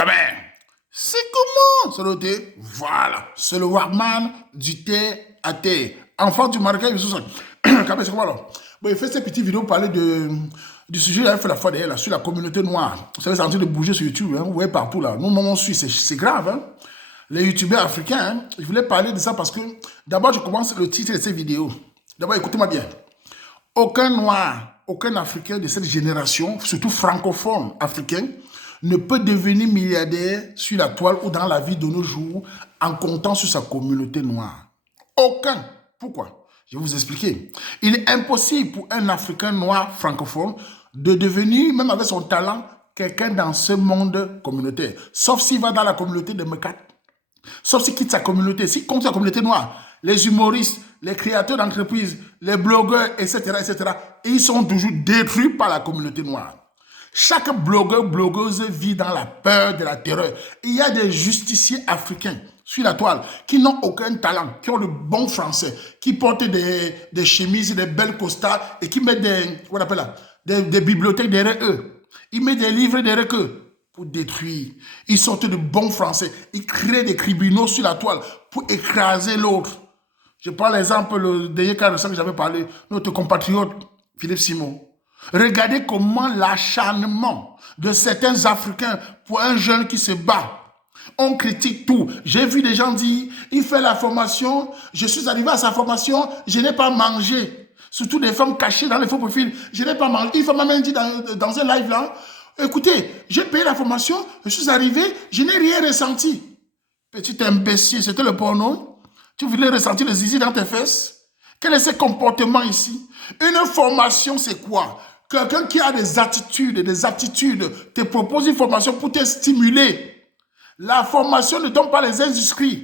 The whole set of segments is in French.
Quand même. C'est comment? C'est le thé. Voilà. C'est le Warman du thé à thé. Enfant du Marocain, quand même, c'est comment alors? Bon, il fait cette petite vidéo pour parler du sujet qu'il a fait la fois d'ailleurs, sur la communauté noire. Vous savez, c'est en train de bouger sur YouTube. Hein, vous voyez partout là. Nous, on suit, c'est grave. Hein. Les youtubeurs africains, hein, je voulais parler de ça parce que d'abord, je commence le titre de cette vidéo. D'abord, écoutez-moi bien. Aucun noir, aucun africain de cette génération, surtout francophone africain, ne peut devenir milliardaire sur la toile ou dans la vie de nos jours en comptant sur sa communauté noire. Aucun. Pourquoi? Je vais vous expliquer. Il est impossible pour un Africain noir francophone de devenir, même avec son talent, quelqu'un dans ce monde communautaire. Sauf s'il va dans la communauté de Mekat. Sauf s'il quitte sa communauté. S'il compte sa communauté noire, les humoristes, les créateurs d'entreprises, les blogueurs, etc., ils sont toujours détruits par la communauté noire. Chaque blogueur, blogueuse vit dans la peur, de la terreur. Il y a des justiciers africains sur la toile qui n'ont aucun talent, qui ont le bon français, qui portent des chemises, des belles costards et qui mettent des bibliothèques derrière eux. Ils mettent des livres derrière eux pour détruire. Ils sortent de bons français. Ils créent des tribunaux sur la toile pour écraser l'autre. Je prends l'exemple, le dernier cas de ça que j'avais parlé, notre compatriote Philippe Simon. Regardez comment l'acharnement de certains Africains pour un jeune qui se bat. On critique tout. J'ai vu des gens dire, il fait la formation, je suis arrivé à sa formation, je n'ai pas mangé. Surtout des femmes cachées dans les faux profils, je n'ai pas mangé. Il faut même dire dans un live là, écoutez, j'ai payé la formation, je suis arrivé, je n'ai rien ressenti. Petit imbécile, c'était le porno. Tu voulais ressentir le zizi dans tes fesses? Quel est ce comportement ici? Une formation, c'est quoi? Quelqu'un qui a des attitudes et des aptitudes te propose une formation pour te stimuler. La formation ne donne pas les indiscrets.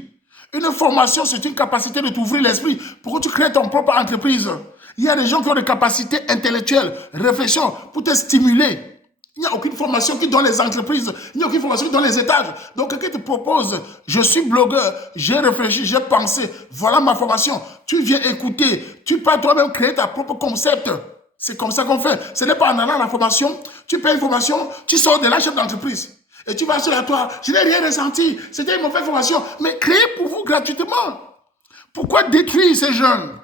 Une formation, c'est une capacité de t'ouvrir l'esprit pour que tu crées ton propre entreprise. Il y a des gens qui ont des capacités intellectuelles, réflexion, pour te stimuler. Il n'y a aucune formation qui donne les entreprises. Il n'y a aucune formation qui donne les étages. Donc, quelqu'un te propose, je suis blogueur, j'ai réfléchi, j'ai pensé, voilà ma formation. Tu viens écouter, tu peux toi-même créer ta propre concept. C'est comme ça qu'on fait. Ce n'est pas en allant à la formation, tu payes une formation, tu sors de là, chef d'entreprise. Et tu vas sur la toile, je n'ai rien ressenti, c'était une mauvaise formation. Mais créez pour vous gratuitement. Pourquoi détruire ces jeunes?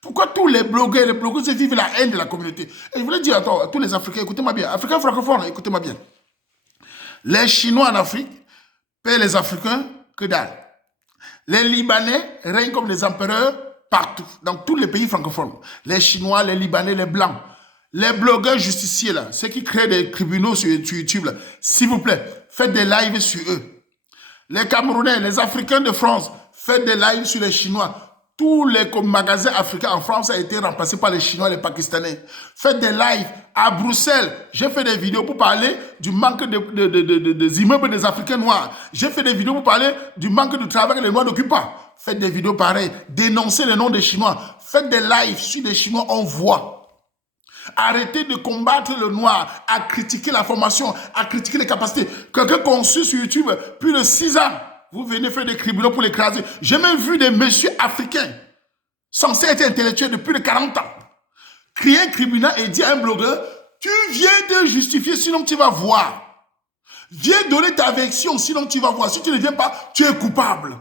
Pourquoi tous les blogueurs et les blogueuses vivent la haine de la communauté? Et je voulais dire à tous les Africains, écoutez-moi bien, Africains francophones, écoutez-moi bien. Les Chinois en Afrique paient les Africains que dalle. Les Libanais règnent comme des empereurs partout, dans tous les pays francophones. Les Chinois, les Libanais, les Blancs. Les blogueurs justiciers, là, ceux qui créent des tribunaux sur YouTube, s'il vous plaît, faites des lives sur eux. Les Camerounais, les Africains de France, faites des lives sur les Chinois. Tous les magasins africains en France ont été remplacés par les Chinois et les Pakistanais. Faites des lives à Bruxelles. J'ai fait des vidéos pour parler du manque des immeubles des Africains noirs. J'ai fait des vidéos pour parler du manque de travail que les Noirs n'occupent pas. Faites des vidéos pareilles. Dénoncez le nom des Chinois. Faites des lives sur les Chinois, on voit. Arrêtez de combattre le noir, à critiquer la formation, à critiquer les capacités. Quelqu'un conçu sur YouTube plus de 6 ans. Vous venez faire des tribunaux pour l'écraser. J'ai même vu des messieurs africains censés être intellectuels depuis plus de 40 ans. Créer un tribunal et dire à un blogueur, tu viens de justifier, sinon tu vas voir. Viens donner ta version, sinon tu vas voir. Si tu ne viens pas, tu es coupable.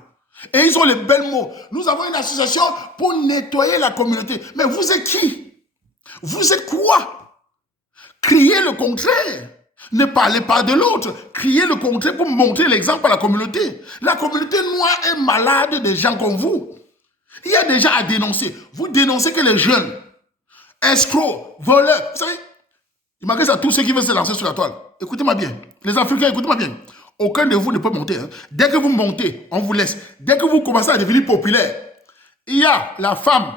Et ils ont les belles mots. Nous avons une association pour nettoyer la communauté. Mais vous êtes qui? Vous êtes quoi? Criez le contraire. Ne parlez pas de l'autre. Criez le contraire pour montrer l'exemple à la communauté. La communauté noire est malade des gens comme vous. Il y a des gens à dénoncer. Vous dénoncez que les jeunes, escrocs, voleurs, vous savez, il m'adresse à tous ceux qui veulent se lancer sur la toile. Écoutez-moi bien. Les Africains, écoutez-moi bien. Aucun de vous ne peut monter. Hein. Dès que vous montez, on vous laisse. Dès que vous commencez à devenir populaire, il y a la femme.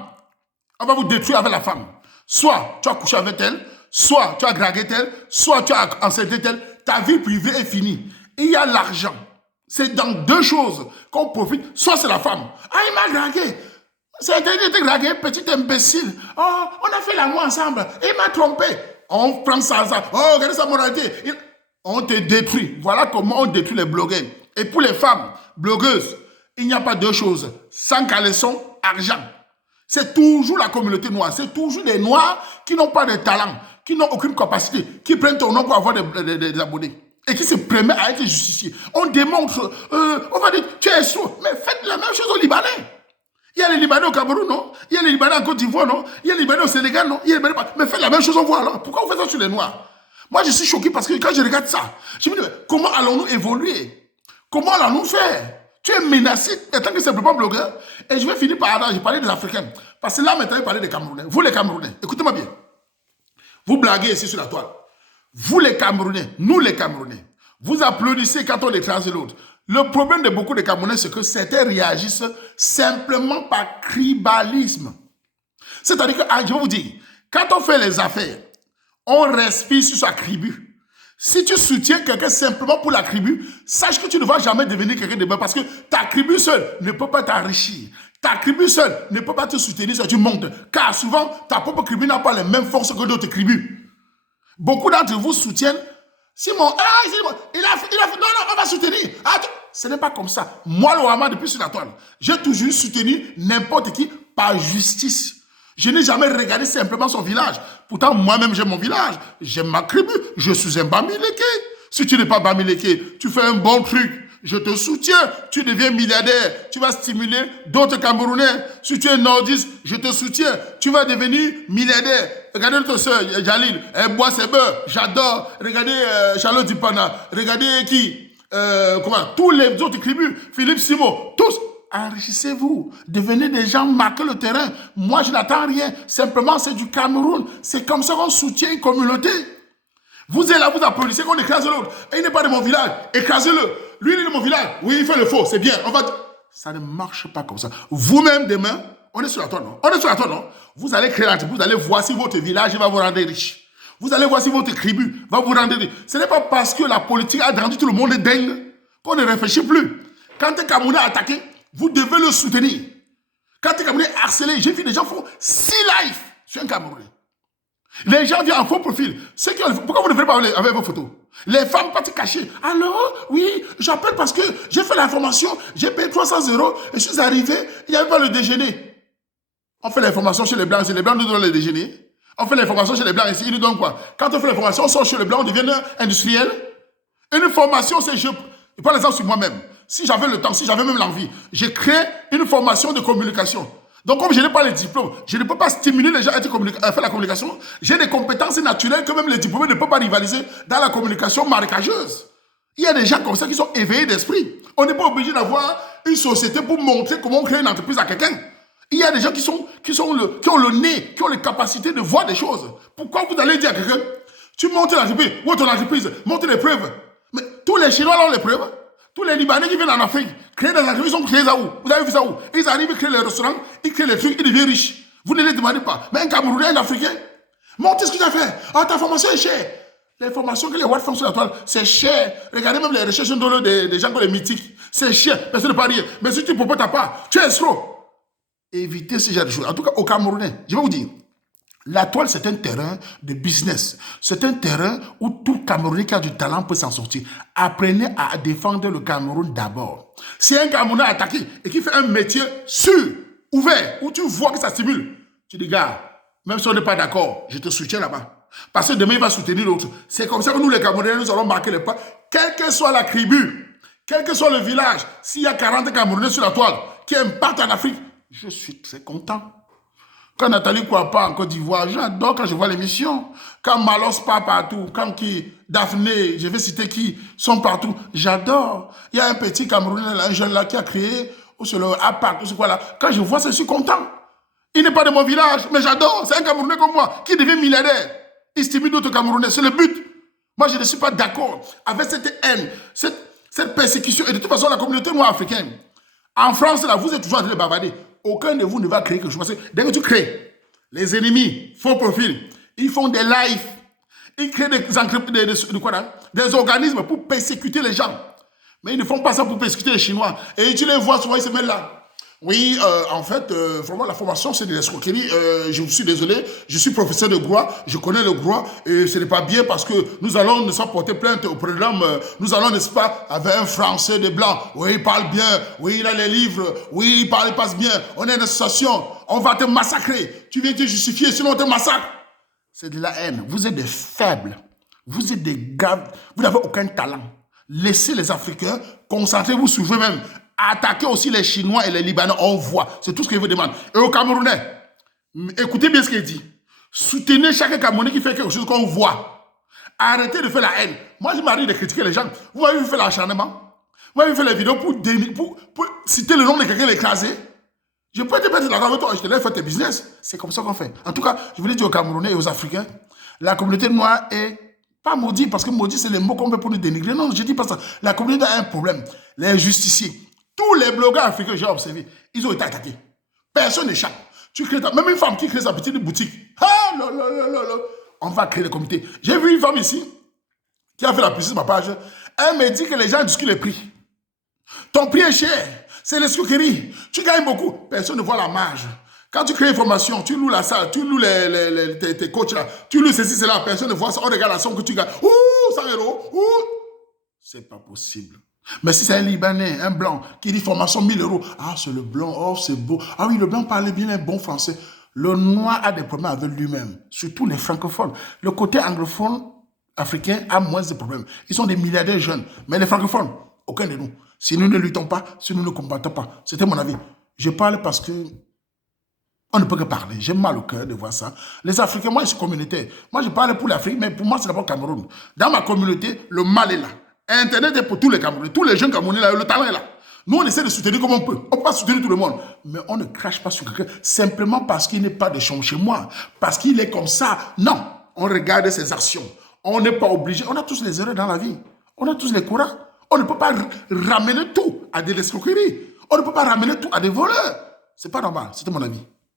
On va vous détruire avec la femme. Soit tu as couché avec elle, soit tu as dragué elle, soit tu as enceinté elle, ta vie privée est finie. Il y a l'argent. C'est dans deux choses qu'on profite. Soit c'est la femme. Ah, il m'a dragué. C'est été dragué, petit imbécile. Oh, on a fait l'amour ensemble. Il m'a trompé. On prend ça. Oh, regardez sa moralité. On te détruit. Voilà comment on détruit les blogueurs. Et pour les femmes blogueuses, il n'y a pas deux choses. Sans caleçon, argent. C'est toujours la communauté noire. C'est toujours des noirs qui n'ont pas de talent, qui n'ont aucune capacité, qui prennent ton nom pour avoir des abonnés. et qui se permet à être justifié. On démontre, on va dire, tu es sourd, mais faites la même chose aux Libanais. Il y a les Libanais au Cameroun, non? Il y a les Libanais en Côte d'Ivoire, non? Il y a les Libanais au Sénégal, non? Il y a les Libanais... Mais faites la même chose, on voit alors. Pourquoi vous faites ça sur les Noirs? Moi, je suis choqué parce que quand je regarde ça, je me dis, comment allons-nous évoluer? Comment allons-nous faire? Tu es menacé en tant que simplement blogueur. Et je vais finir par là, j'ai parlé des Africains. Parce que là, maintenant, je parler des Camerounais. Vous, les Camerounais, écoutez-moi bien. Vous blaguez ici sur la toile. Vous, les Camerounais, nous, les Camerounais, vous applaudissez quand on écrase l'autre. Le problème de beaucoup de Camerounais, c'est que certains réagissent simplement par tribalisme. C'est-à-dire que, je vais vous dire, quand on fait les affaires, on respire sur sa tribu. Si tu soutiens quelqu'un simplement pour la tribu, sache que tu ne vas jamais devenir quelqu'un de bon parce que ta tribu seule ne peut pas t'enrichir. Ta tribu seule ne peut pas te soutenir si tu montes. Car souvent, ta propre tribu n'a pas les mêmes forces que d'autres tribus. Beaucoup d'entre vous soutiennent Simon, il a fait, non, on va soutenir. Ce n'est pas comme ça. Moi, le Rama, depuis sur la toile, j'ai toujours soutenu n'importe qui par justice. Je n'ai jamais regardé simplement son village. Pourtant, moi-même, j'aime mon village. J'aime ma tribu. Je suis un Bamileke. Si tu n'es pas Bamileke, tu fais un bon truc. Je te soutiens. Tu deviens milliardaire. Tu vas stimuler d'autres Camerounais. Si tu es nordiste, je te soutiens. Tu vas devenir milliardaire. Regardez notre soeur, Jalil. Elle boit ses beurres. J'adore. Regardez Charlotte Dupana. Regardez qui tous les autres tribus. Philippe Simon. Tous. Enrichissez-vous, devenez des gens, marquez le terrain. Moi, je n'attends rien. Simplement, c'est du Cameroun. C'est comme ça qu'on soutient une communauté. Vous êtes là, vous applaudissez qu'on écrase l'autre. Et il n'est pas de mon village. Écrasez-le. Lui, il est de mon village. Oui, il fait le faux. C'est bien. Ça ne marche pas comme ça. Vous-même, demain, on est sur la toile, non? On est sur la toile, non? Vous allez créer l'entreprise. Vous allez voir si votre village va vous rendre riche. Vous allez voir si votre tribu va vous rendre riche. Ce n'est pas parce que la politique a rendu tout le monde dingue qu'on ne réfléchit plus. Quand un Camerounais a attaqué, vous devez le soutenir. Quand un Camerounais est harcelé, j'ai vu des gens font 6 lives sur un Camerounais. Les gens viennent en faux profil. Pourquoi vous ne faites pas avec vos photos? Les femmes partent cacher. Alors, oui, j'appelle parce que j'ai fait l'information, j'ai payé 300 €, et je suis arrivé, il n'y avait pas le déjeuner. On fait l'information chez les Blancs, si les Blancs nous donnent le déjeuner. On fait l'information chez les Blancs ici, ils nous donnent quoi? Quand on fait l'information, on sort chez les Blancs, on devient industriel. Une formation, c'est par exemple sur moi-même. Si j'avais le temps, si j'avais même l'envie, j'ai créé une formation de communication. Donc, comme je n'ai pas les diplômes, je ne peux pas stimuler les gens à faire la communication. J'ai des compétences naturelles que même les diplômés ne peuvent pas rivaliser dans la communication marécageuse. Il y a des gens comme ça qui sont éveillés d'esprit. On n'est pas obligé d'avoir une société pour montrer comment on crée une entreprise à quelqu'un. Il y a des gens qui ont le nez, qui ont les capacités de voir des choses. Pourquoi vous allez dire à quelqu'un, tu montes l'entreprise, ou ton entreprise, monte les preuves. Mais tous les Chinois ont les preuves. Tous les Libanais qui viennent en Afrique, créer des entreprises, ils ont créé ça où? Vous avez vu ça où? Ils arrivent, ils créent les restaurants, ils créent les trucs, ils deviennent riches. Vous ne les demandez pas. Mais un Camerounais, un Africain, montez ce que tu as fait. Ta formation est chère. Les formations que les Watt font sur la toile, c'est cher. Regardez même les recherches des gens comme les mythiques. C'est cher, personne ne peut pas rien. Mais si tu ne proposes ta part, tu es escroc. Évitez ce genre de choses. En tout cas, aux Camerounais, je vais vous dire, la toile, c'est un terrain de business. C'est un terrain où tout Camerounais qui a du talent peut s'en sortir. Apprenez à défendre le Cameroun d'abord. Si un Camerounais est attaqué et qui fait un métier sûr, ouvert, où tu vois que ça stimule, tu dis, gars, même si on n'est pas d'accord, je te soutiens là-bas. Parce que demain, il va soutenir l'autre. C'est comme ça que nous, les Camerounais, nous allons marquer les pas. Quelle que soit la tribu, quel que soit le village, s'il y a 40 Camerounais sur la toile qui impactent en Afrique, je suis très content. Quand Nathalie Kouapa en Côte d'Ivoire, j'adore quand je vois l'émission. Quand Malos part partout, quand Daphné, je vais citer qui, sont partout, j'adore. Il y a un petit Camerounais, un jeune là qui a créé, ou sur le appart, ou c'est quoi là. Quand je vois ça, je suis content. Il n'est pas de mon village, mais j'adore. C'est un Camerounais comme moi, qui devient milliardaire. Il stimule d'autres Camerounais, c'est le but. Moi, je ne suis pas d'accord avec cette haine, cette persécution. Et de toute façon, la communauté noire africaine, en France, là, vous êtes toujours en train de bavarder. Aucun de vous ne va créer quelque chose. Parce que dès que tu crées, les ennemis, faux profils, ils font des lives. Ils créent des organismes pour persécuter les gens. Mais ils ne font pas ça pour persécuter les Chinois. Et tu les vois souvent, ils se mettent là. Oui, en fait, vraiment, la formation, c'est de l'escroquerie. Je suis désolé, je suis professeur de droit, je connais le droit, et ce n'est pas bien parce que nous allons ne pas porter plainte au programme, nous allons, n'est-ce pas, avec un Français de blanc. Oui, il parle bien, oui, il a les livres, oui, il passe bien, on est une association, on va te massacrer. Tu viens te justifier, sinon on te massacre. C'est de la haine. Vous êtes des faibles. Vous êtes des gars, vous n'avez aucun talent. Laissez les Africains, concentrez-vous sur vous-même. Attaquez aussi les Chinois et les Libanais, on voit. C'est tout ce qu'ils vous demandent. Et aux Camerounais, écoutez bien ce qu'il dit. Soutenez chaque Camerounais qui fait quelque chose qu'on voit. Arrêtez de faire la haine. Moi, je m'arrête de critiquer les gens. Vous m'avez vu faire l'acharnement. Vous m'avez fait les vidéos pour citer le nom de quelqu'un l'écraser. Je peux te mettre d'accord avec toi, je te laisse faire tes business. C'est comme ça qu'on fait. En tout cas, je voulais dire aux Camerounais et aux Africains, la communauté noire est pas maudite, parce que maudit, c'est les mots qu'on met pour nous dénigrer. Non, je dis pas ça. La communauté a un problème. Les justiciers, tous les blogueurs africains que j'ai observés, ils ont été attaqués. Personne n'échappe. Même une femme qui crée sa petite boutique. Ah, là, là, là, là, là. On va créer des comités. J'ai vu une femme ici qui a fait la publicité sur ma page. Elle me dit que les gens discutent les prix. Ton prix est cher. C'est l'escroquerie. Tu gagnes beaucoup. Personne ne voit la marge. Quand tu crées une formation, tu loues la salle, tu loues tes coachs là, tu loues ceci, cela, personne ne voit ça. On regarde la somme que tu gagnes. Ouh, 100 €. Ouh. C'est pas possible. Mais si c'est un Libanais, un blanc, qui dit formation 1000 €, ah, c'est le blanc, oh, c'est beau. Ah oui, le blanc parlait bien un bon français. Le noir a des problèmes avec lui-même, surtout les francophones. Le côté anglophone africain a moins de problèmes. Ils sont des milliardaires jeunes. Mais les francophones, aucun de nous. Si nous ne luttons pas, si nous ne combattons pas. C'était mon avis. Je parle parce que on ne peut que parler. J'ai mal au cœur de voir ça. Les Africains, moi, je suis communautaire. Moi, je parle pour l'Afrique, mais pour moi, c'est d'abord le Cameroun. Dans ma communauté, le mal est là. Internet est pour tous les Camerounais. Tous les jeunes Camerounais, là, le talent est là. Nous, on essaie de soutenir comme on peut. On ne peut pas soutenir tout le monde. Mais on ne crache pas sur quelqu'un simplement parce qu'il n'est pas de champ chez moi. Parce qu'il est comme ça. Non. On regarde ses actions. On n'est pas obligé. On a tous les erreurs dans la vie. On a tous les courants. On ne peut pas ramener tout à des escroqueries. On ne peut pas ramener tout à des voleurs. C'est pas normal. C'était mon avis.